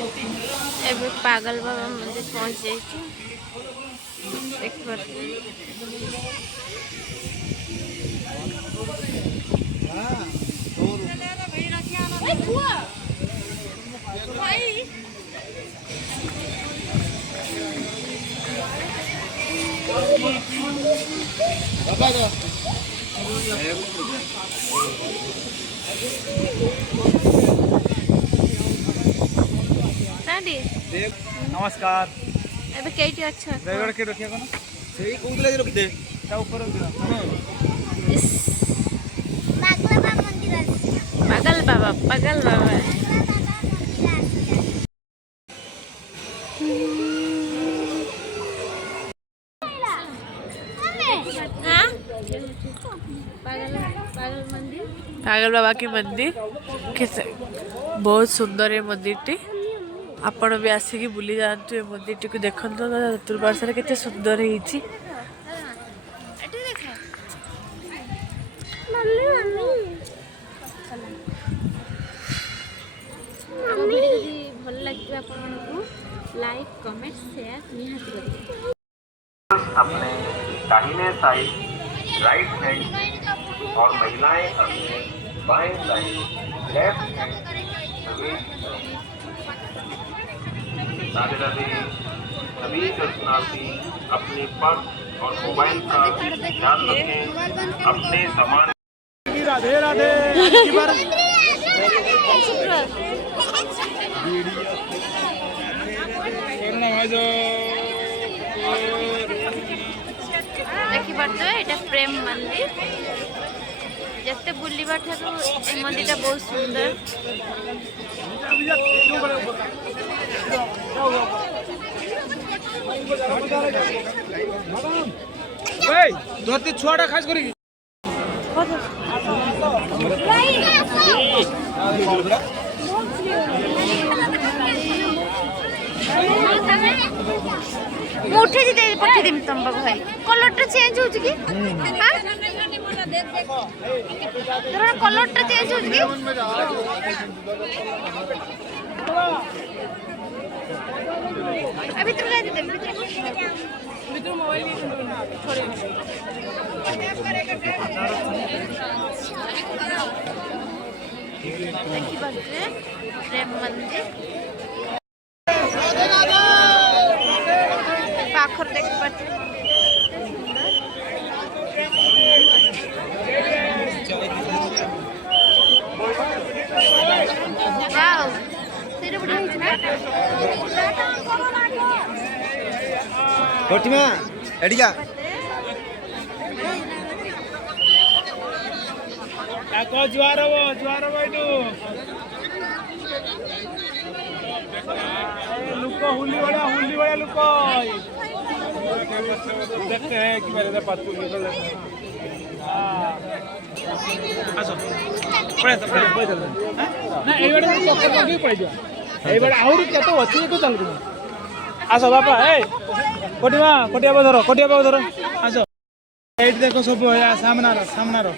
एबे पागल बाबा मंदिर पहुंच जाए देख नमस्कार एबे केटी अच्छा ड्राइवर के रखिया कोन सेही कोउतले रख दे ता ऊपर रख दे पागल बाबा मंदिर पागल बाबा पागल बाबा की मंदिर बहुत सुंदर है मंदिर टी आपण भी आसिक बुली जातु ए मंदिर टी को देखंतो चतुर्पार्श्व केते सुंदर है भल लगे आपको लाइक कमेंट शेयर निहाती करिए अपने दाहिने साइड राइट हैंड और महिलाएं अपने बाएं side left hand Radhe Radhe. सभी दर्शनार्थी अपने पर्स और मोबाइल का ध्यान रखें। अपने सामान राधे राधे देखी पार्थ एटा प्रेम मंदिर जते बुलिबा ठारू ए मंदिर बहुत सुंदर धरती छुआटा खास करी उठे जी पठे देम तुम भाई कलर चेंज हो कि कलर चेंज हो कि भीतर भीतर मोबाइल प्रेम मंदिर पाखर देख पाते कोटिमा एडिया ताको जुआर बैठू लुक हुली बड़ा लुक देखते हैं कि मेरे पत्तू निकल ना ये बड़े चक्कर लगे पड़ जाए ये बड़े आउर क्या तो अच्छी तो चल रही आसो बापा ए कोटिया धरो आसो एट देखो सब सामना रो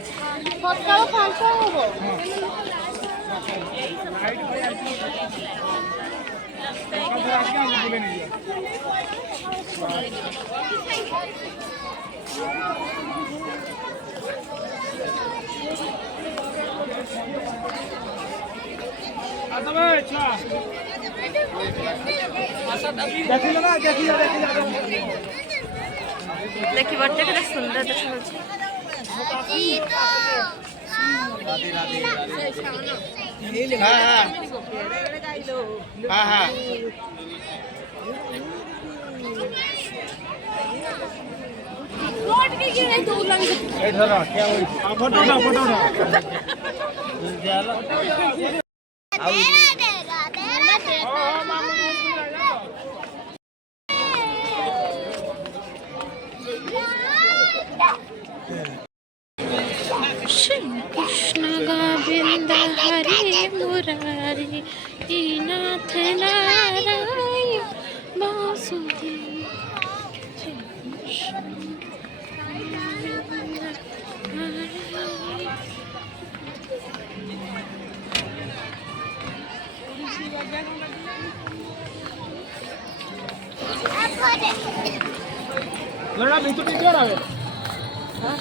देखी बटे के सुंदर देखा कृष्ण गोविंद हरे मुरारी नाथ नारायण वासुदेव लड़ा भीतर टीचर आवे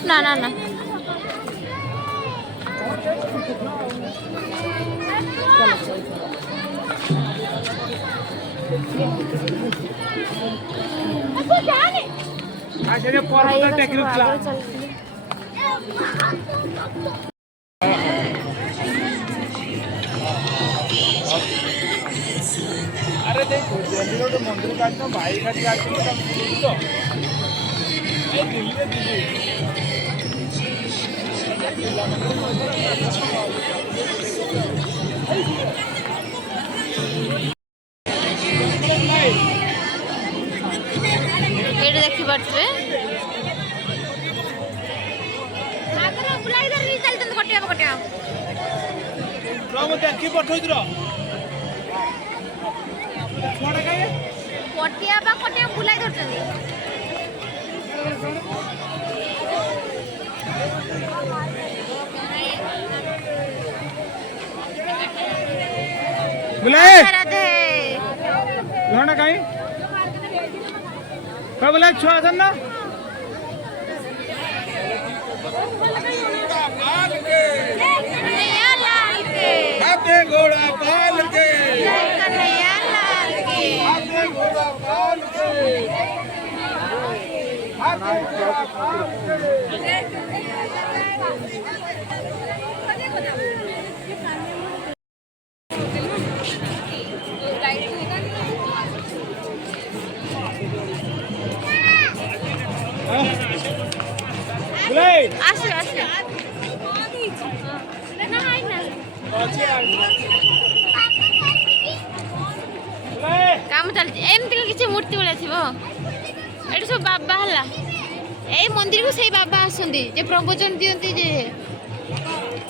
ना ना ना आज ये पर टेक्निक अरे देखो दिल्ली रोड मंदिर का तो भाई का तो ए दिल्ली दिल्ली ଏଇଟା ଦେଖି ପାରୁଥିବେ मत देखि पठोइद्र कोडा काए पटिया बा पटिया बुलाई धरछन्ती बुलाए राधे लोना काई का बुलाए छुआ असन ना कन्हैया लाल के हाथे घोड़ा पाल के कन्हैया लाल के हाथे घोड़ा पाल के हाथे घोड़ा पाल के बुलाए आसे आसे ना हाय ना बुलाए काम चलछि एमति किछि मूर्ति भले थिबो एठी सब बाबा हला ए मंदिर को सेई बाबा आसंदी जे प्रवचन दियंती जे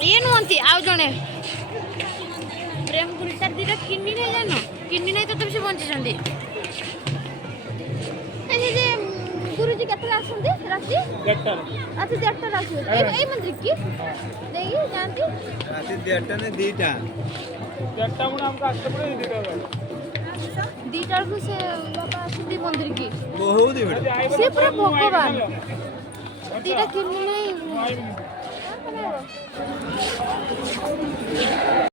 ये नुहंती आउ जणे प्रेम गुलटार दिरा किन्नी नै जानो किन्नी नै तो तुम से बंची छंदी ए जे गुरुजी केतला आसंदी राती गट्टर राती 8टा राती ए मंदिर की देई जानती राति 8टा ने 2टा गट्टा mun हमका अष्टपदी दिखा दीटा को से बाबा आसंदी मंदिर की बहुत ही बड़ा से पूरा भगवान दीटा किन्नी नै